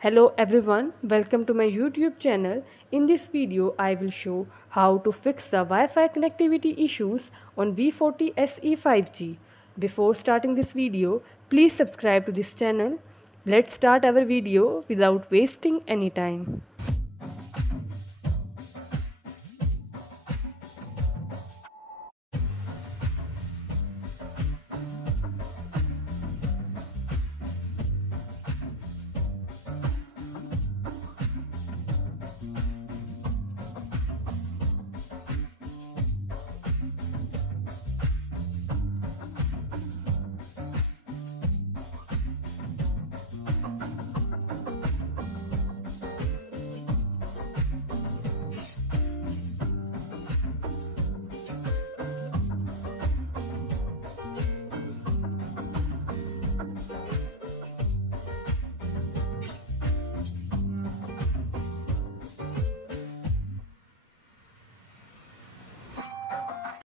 Hello everyone, welcome to my YouTube channel. In this video, I will show how to fix the Wi-Fi connectivity issues on V40 SE 5G. Before starting this video, please subscribe to this channel. Let's start our video without wasting any time.